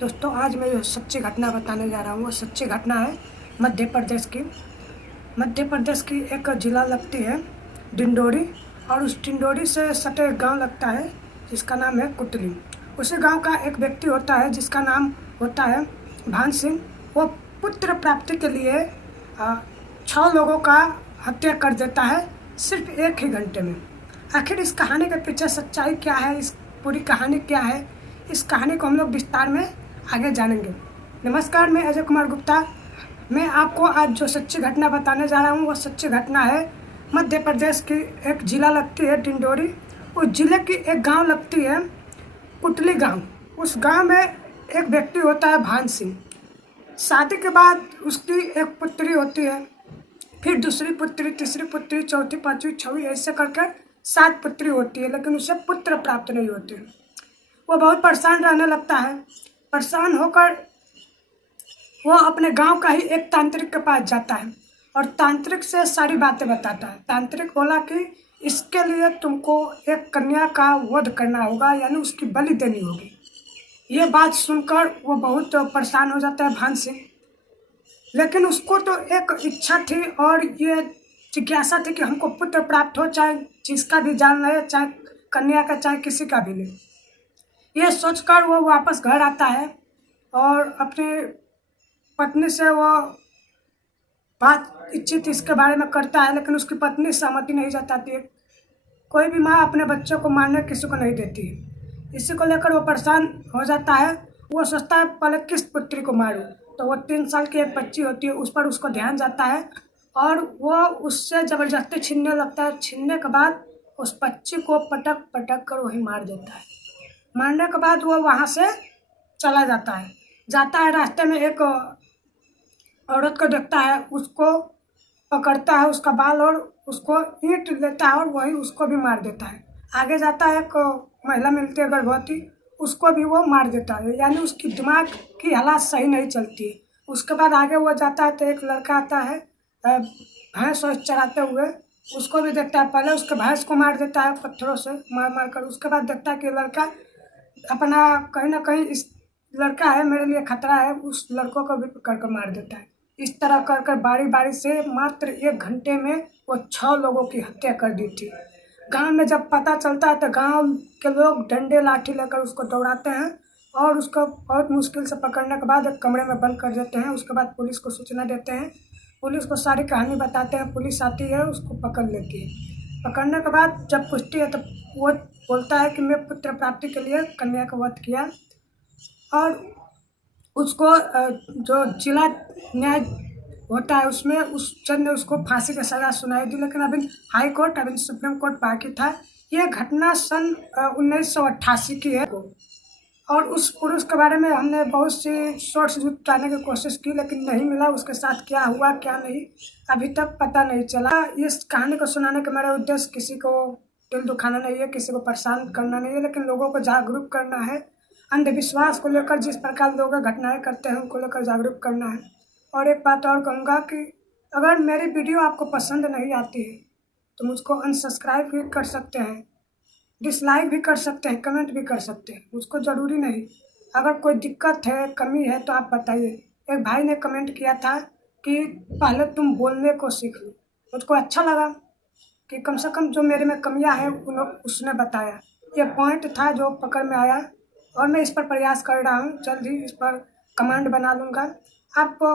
दोस्तों आज मैं जो सच्ची घटना बताने जा रहा हूँ वो सच्ची घटना है मध्य प्रदेश की। मध्य प्रदेश की एक ज़िला लगती है डिंडोरी, और उस डिंडोरी से सटे एक गाँव लगता है जिसका नाम है कुटली। उसी गांव का एक व्यक्ति होता है जिसका नाम होता है भान सिंह। वो पुत्र प्राप्ति के लिए 6 लोगों का हत्या कर देता है सिर्फ एक ही घंटे में। आखिर इस कहानी के पीछे सच्चाई क्या है, इस पूरी कहानी क्या है, इस कहानी को हम लोग विस्तार में आगे जानेंगे। नमस्कार, मैं अजय कुमार गुप्ता। मैं आपको आज जो सच्ची घटना बताने जा रहा हूँ वो सच्ची घटना है मध्य प्रदेश की। एक ज़िला लगती है डिंडोरी, उस ज़िले की एक गांव लगती है कुटली गांव। उस गांव में एक व्यक्ति होता है भान सिंह। शादी के बाद उसकी एक पुत्री होती है, फिर दूसरी पुत्री, तीसरी पुत्री, चौथी, पाँचवीं, छवीं, ऐसे करके 7 पुत्री होती है, लेकिन उसे पुत्र प्राप्त नहीं होते। वो बहुत परेशान रहने लगता है। परेशान होकर वो अपने गांव का ही एक तांत्रिक के पास जाता है और तांत्रिक से सारी बातें बताता है। तांत्रिक बोला कि इसके लिए तुमको एक कन्या का वध करना होगा, यानी उसकी बलि देनी होगी। ये बात सुनकर वो बहुत परेशान हो जाता है भान सिंह। लेकिन उसको तो एक इच्छा थी और ये जिज्ञासा थी कि हमको पुत्र प्राप्त हो, चाहे जिसका भी जान रहे, चाहे कन्या का, चाहे किसी का भी ले। ये सोचकर वो वापस घर आता है और अपनी पत्नी से वो बातचीत इसके बारे में करता है, लेकिन उसकी पत्नी सहमति नहीं जताती है। कोई भी माँ अपने बच्चों को मारने किसी को नहीं देती है। इसी को लेकर वो परेशान हो जाता है। वो सोचता है पहले किस पुत्री को मारूं, तो वो 3 साल की एक बच्ची होती है, उस पर उसको ध्यान जाता है और वो उससे ज़बरदस्ती छीनने लगता है। छीनने के बाद उस बच्ची को पटक पटक कर वही मार देता है। मारने के बाद वो वहाँ से चला जाता है। रास्ते में एक औरत को देखता है, उसको पकड़ता है उसका बाल और उसको ईंट लेता है और वही उसको भी मार देता है। आगे जाता है, एक महिला मिलती है गर्भवती, उसको भी वो मार देता है, यानी उसकी दिमाग की हालत सही नहीं चलती है। उसके बाद आगे वो जाता है तो एक लड़का आता है भैंस चराते हुए, उसको भी देखता है। पहले उसके भैंस को मार देता है पत्थरों से मार मार कर। उसके बाद देखता है कि लड़का अपना कहीं ना कहीं इस लड़का है मेरे लिए खतरा है, उस लड़कों को भी पकड़ कर मार देता है। इस तरह कर कर बारी बारी से मात्र 1 घंटे में वो 6 लोगों की हत्या कर दी थी। गांव में जब पता चलता है तो गांव के लोग डंडे लाठी लेकर उसको दौड़ाते हैं और उसको बहुत मुश्किल से पकड़ने के बाद एक कमरे में बंद कर देते हैं। उसके बाद पुलिस को सूचना देते हैं, पुलिस को सारी कहानी बताते हैं, पुलिस आती है, उसको पकड़ लेती है। पकड़ने के बाद जब पूछती है तो वो बोलता है कि मैं पुत्र प्राप्ति के लिए कन्या का वध किया, और उसको जो जिला न्याय होता है उसमें उस जज ने उसको फांसी की सज़ा सुनाई दी। लेकिन अभी हाई कोर्ट, अभी सुप्रीम कोर्ट बाकी था। यह घटना सन 1988 की है और उस पुरुष के बारे में हमने बहुत सी सोर्स जुटाने की कोशिश की, लेकिन नहीं मिला। उसके साथ क्या हुआ क्या नहीं अभी तक पता नहीं चला। इस कहानी को सुनाने का मेरा उद्देश्य किसी को दिल दुखाना नहीं है, किसी को परेशान करना नहीं है, लेकिन लोगों को जागरूक करना है। अंधविश्वास को लेकर जिस प्रकार लोग घटनाएं करते हैं उनको लेकर जागरूक करना है। और एक बात और कहूँगा कि अगर मेरी वीडियो आपको पसंद नहीं आती है तो मुझको अनसब्सक्राइब भी कर सकते हैं, डिसलाइक भी कर सकते हैं, कमेंट भी कर सकते हैं, मुझको ज़रूरी नहीं। अगर कोई दिक्कत है, कमी है तो आप बताइए। एक भाई ने कमेंट किया था कि पहले तुम बोलने को सीख लो। मुझको अच्छा लगा कि कम से कम जो मेरे में कमियां हैं उसने बताया। ये पॉइंट था जो पकड़ में आया और मैं इस पर प्रयास कर रहा हूँ। जल्द ही इस पर कमांड बना लूँगा। आपको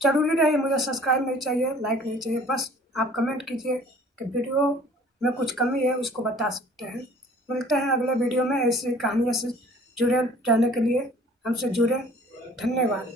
ज़रूरी नहीं, मुझे सब्सक्राइब नहीं चाहिए, लाइक नहीं चाहिए, बस आप कमेंट कीजिए कि वीडियो में कुछ कमी है, उसको बता सकते हैं। मिलते हैं अगले वीडियो में ऐसी कहानियों से जुड़े रहने के लिए हमसे जुड़े। धन्यवाद।